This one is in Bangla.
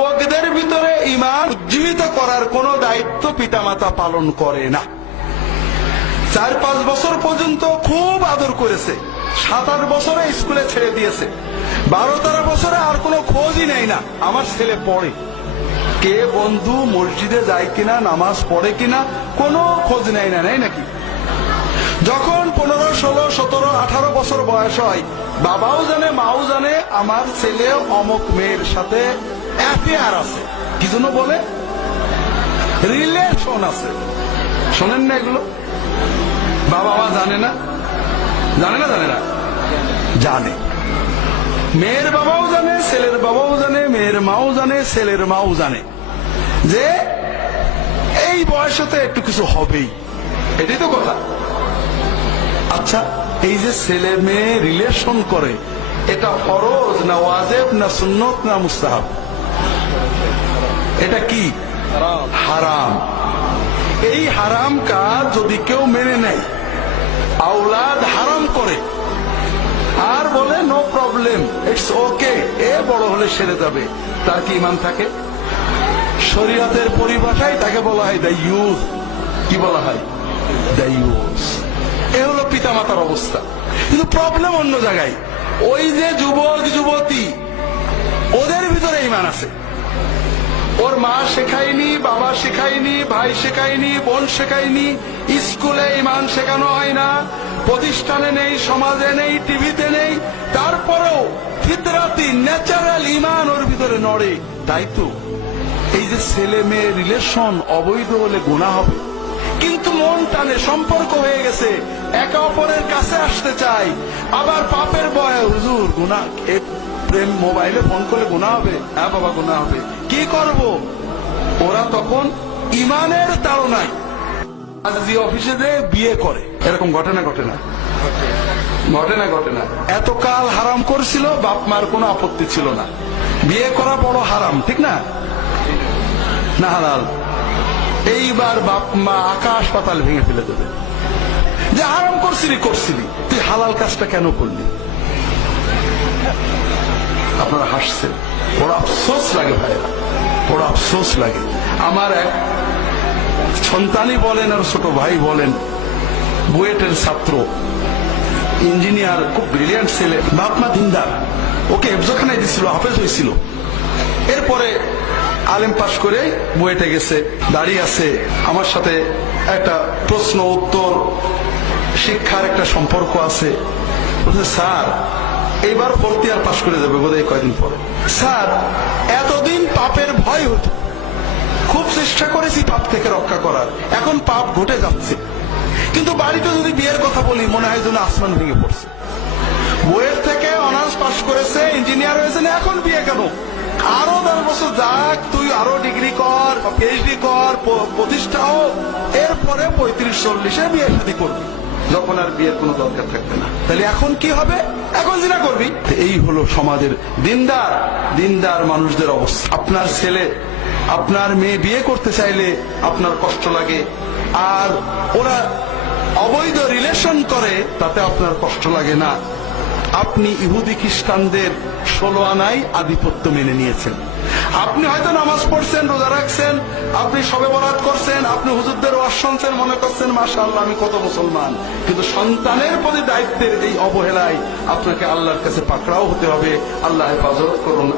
যুবকদের ভিতরে ঈমান উজ্জীবিত করার কোন দায়িত্ব পিতামাতা পালন করে না। 4-5 বছর পর্যন্ত খুব আদর করেছে, 7-8 বছরে স্কুলে ছেড়ে দিয়েছে, 12-13 বছরে আর কোনো খোঁজই নেই না আমার ছেলে পড়ে, কে বন্ধু মসজিদে যায় কিনা, নামাজ পড়ে কিনা, কোনো খোঁজ নেয় না, নেই নাকি? যখন 15, 16, 17, 18 বছর বয়স হয়, বাবাও জানে মাও জানে আমার ছেলে অমুক মেয়ের সাথে অ্যাফেয়ার আছে, কি জন্য বলে রিলেশন আছে। শোনেন না এগুলো? বাবা মা জানে না, জানে না, জানে না, জানে। মেয়ের বাবাও জানে, ছেলের বাবাও জানে, মেয়ের মাও জানে, ছেলের মাও জানে যে এই বয়সে একটু কিছু হবেই, এটাই তো কথা। আচ্ছা, এই যে ছেলে মেয়ে রিলেশন করে, এটা ফরজ না ওয়াজিব না সুন্নত না মুস্তাহাব? এটা কি? হারাম। এই হারাম কাজ যদি কেউ মেনে নেয়, আওলাদ হারাম করে আর বলে নো প্রবলেম, ইটস ওকে, এ বড় হলে সেরে যাবে, তার কি ঈমান থাকে? শরীয়তের পরিভাষায় তাকে বলা হয় দ্য ইউথ। কি বলা হয়? The youth. এ হলো পিতামাতার অবস্থা। কিন্তু প্রবলেম অন্য জায়গায়। ওই যে যুবক যুবতী, ওদের ভিতরে ঈমান আছে, ওর মা শেখায়নি, বাবা শেখায়নি, ভাই শেখায়নি, বোন শেখায়নি, স্কুলে ঈমান শেখানো হয় না, প্রতিষ্ঠানে নেই, সমাজে নেই, টিভিতে নেই, তারপরেও ফিতরাতি ন্যাচারাল ঈমান ওর ভিতরে নড়ে। তাই তো এই যে ছেলে মেয়ে রিলেশন অবৈধ হলে গুনাহ হবে, কিন্তু মন টানে, সম্পর্ক হয়ে গেছে, একে অপরের কাছে আসতে চাই, আবার পাপের ভয়ে হুজুর গুনাহ, প্রেম মোবাইলে ফোন করলে গুনাহ হবে? হ্যাঁ বাবা গুনাহ হবে, কি করব? ওরা তখন ঈমানের তাড়নায় আজ যে অফিসে যে বিয়ে করে, এরকম ঘটনা ঘটে না? ঘটে না, ঘটে না? এতকাল হারাম করছিল, বাপ মার কোনো আপত্তি ছিল না, বিয়ে করা বড় হারাম, ঠিক না? না হালাল? এইবার বাপ মা আকাশ পাতাল ভেঙে ফেলে দেবে যে হারাম করছিলি, তুই হালাল কাজটা কেন করলি? আপনারা হাসছেন, বড় আফসোস লাগে ভাইরা, বড় আফসোস লাগে। আমার এক সন্তানই বলেন আর ছোট ভাই বলেন, বুয়েটের ছাত্র, ইঞ্জিনিয়ার, খুব ব্রিলিয়ান্ট ছেলে, বাপ মা দিনদার, ওকে হেফজখানায় দিছিল, হাফেজ হয়েছিল, এরপরে আলেম পাশ করে বুয়েটে গেছে, দাঁড়িয়ে আছে, আমার সাথে একটা প্রশ্ন উত্তর শিক্ষার একটা সম্পর্ক আছে। বলছে স্যার এইবার ফোর্থ পাশ করে যাবে বোধহয় কয়েকদিন পরে। স্যার এতদিন পাপের ভয় হতো, খুব চেষ্টা করেছি পাপ থেকে রক্ষা করার, এখন পাপ ঘটে যাচ্ছে, কিন্তু বাড়িতে যদি বিয়ের কথা বলি মনে হয় যেন আসমান ভেঙে পড়ছে। বইয়ের থেকে অনার্স পাশ করেছে, ইঞ্জিনিয়ার হয়েছে, না এখন বিয়ে কেন? আরো 10 বছর যাক, তুই আরো ডিগ্রি কর, পিএইচডি কর, প্রতিষ্ঠা হোক, এরপরে 35-40-এ বিয়ে শাদী করবি, যখন আর বিয়ের কোনো দরকার থাকবে না। তাহলে এখন কি হবে? এখন জিনা করবি। এই হলো সমাজের দিনদার মানুষদের অবস্থা। আপনার ছেলে আপনার মেয়ে বিয়ে করতে চাইলে আপনার কষ্ট লাগে, আর ওরা অবৈধ রিলেশন করে তাতে আপনার কষ্ট লাগে না। আপনি ইহুদি খ্রিস্টানদের 16 আনায় আধিপত্য মেনে নিয়েছেন। আপনি হয়তো নামাজ পড়ছেন, রোজা রাখছেন, আপনি শবে বরাত করছেন, আপনি হুজুরদের ওয়াজ শুনছেন, মনে করছেন মাশাআল্লাহ আমি কত মুসলমান, কিন্তু সন্তানের প্রতি দায়িত্বের এই অবহেলায় আপনাকে আল্লাহর কাছে পাকড়াও হতে হবে। আল্লাহ হেফাজত করুন।